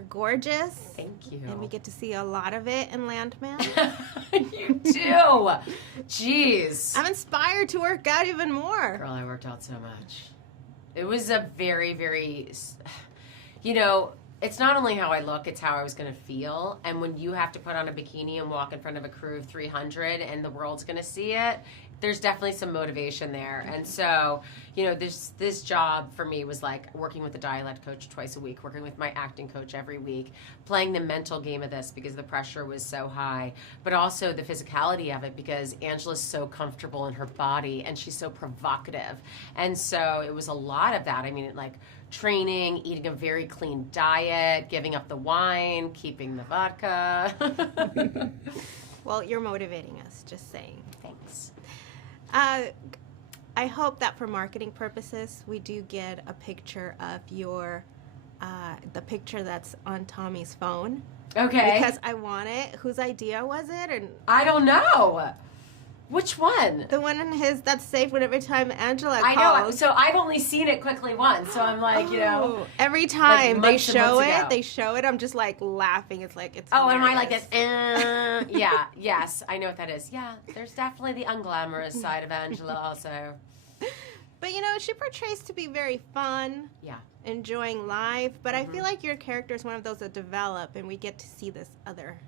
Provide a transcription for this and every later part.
You're gorgeous. Thank you. And we get to see a lot of it in Landman. You do. Jeez. I'm inspired to work out even more. Girl, I worked out so much. It was a very, very, you know, it's not only how I look, it's how I was going to feel. And when you have to put on a bikini and walk in front of a crew of 300 and the world's going to see it, there's definitely some motivation there. And so, you know, this job for me was like working with a dialect coach twice a week, working with my acting coach every week, playing the mental game of this because the pressure was so high, but also the physicality of it because Angela's so comfortable in her body and she's so provocative. And so it was a lot of that. I mean, like training, eating a very clean diet, giving up the wine, keeping the vodka. Well, you're motivating us, just saying. Thanks. I hope that for marketing purposes, we do get a picture of your, the picture that's on Tommy's phone. Okay. Because I want it. Whose idea was it? And I don't know. Which one? the one in his that's saved when every time Angela calls. I know. So I've only seen it quickly once. So I'm like, you know. Every time like they months and months show it, I'm just like laughing. It's like, it's Oh, and am I hilarious. like this? Yeah, yes, I know what that is. Yeah, there's definitely the unglamorous side of Angela also. But you know, she portrays to be very fun. Yeah. Enjoying life. But I feel like your character is one of those that develop and we get to see this other.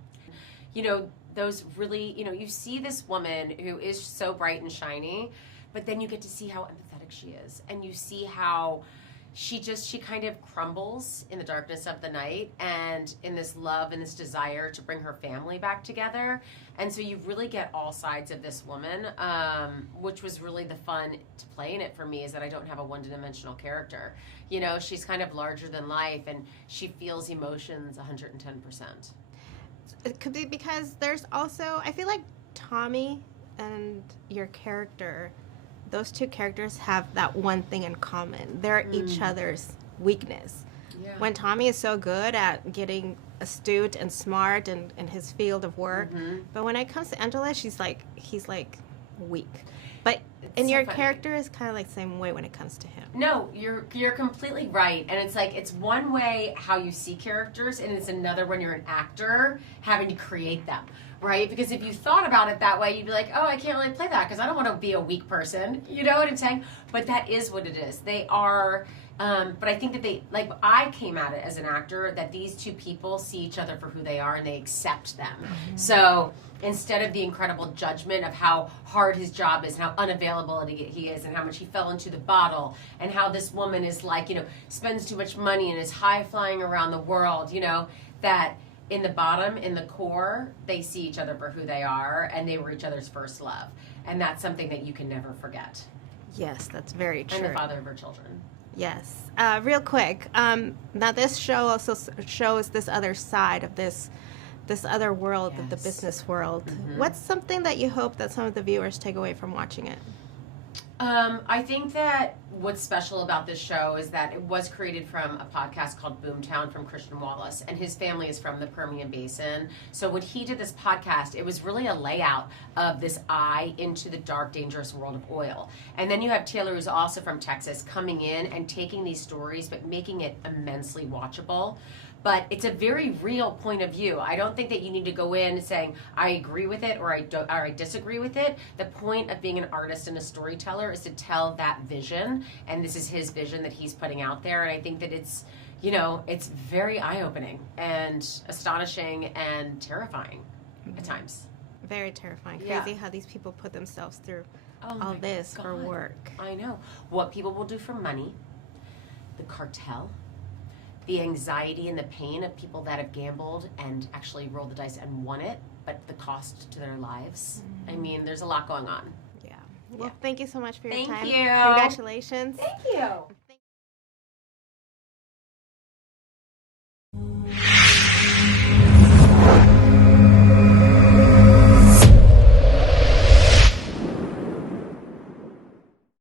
You know, those really, you know, you see this woman who is so bright and shiny, but then you get to see how empathetic she is. And you see how she kind of crumbles in the darkness of the night and in this love and this desire to bring her family back together. And so you really get all sides of this woman, which was really the fun to play in it for me, is that I don't have a one-dimensional character. You know, she's kind of larger than life and she feels emotions 110%. It could be because there's also, I feel like Tommy and your character, those two characters have that one thing in common. They're each other's weakness. Yeah. When Tommy is so good at getting astute and smart and in his field of work, but when it comes to Angela, he's like weak. But and so your funny. character is kind of like the same way when it comes to him. No, you're completely right. And it's like, it's one way how you see characters, and it's another when you're an actor having to create them, right? Because if you thought about it that way, you'd be like, oh, I can't really play that because I don't want to be a weak person. You know what I'm saying? But that is what it is. They are, but I think that I came at it as an actor, that these two people see each other for who they are and they accept them. So instead of the incredible judgment of how hard his job is and how unavailable he is and how much he fell into the bottle and how this woman is like, you know, spends too much money and is high flying around the world, you know, that in the bottom, in the core, they see each other for who they are and they were each other's first love. And that's something that you can never forget. Yes, that's very true. And the father of her children. Yes. Real quick, now this show also shows this other side of this other world, of the Yes. business world. What's something that you hope that some of the viewers take away from watching it? I think that what's special about this show is that it was created from a podcast called Boomtown from Christian Wallace, and his family is from the Permian Basin. So when he did this podcast, it was really a layout of this eye into the dark, dangerous world of oil. And then you have Taylor, who's also from Texas, coming in and taking these stories, but making it immensely watchable. But it's a very real point of view. I don't think that you need to go in saying, I agree with it or I disagree with it. The point of being an artist and a storyteller is to tell that vision. And this is his vision that he's putting out there. And I think that it's, you know, it's very eye-opening and astonishing and terrifying at times. Very terrifying. Yeah. Crazy how these people put themselves through Oh all my this for God. work. I know. What people will do for money, the cartel, the anxiety and the pain of people that have gambled and actually rolled the dice and won it, but the cost to their lives. I mean, there's a lot going on. Yeah. Well, thank you so much for your Thank time. you. Congratulations. Thank you.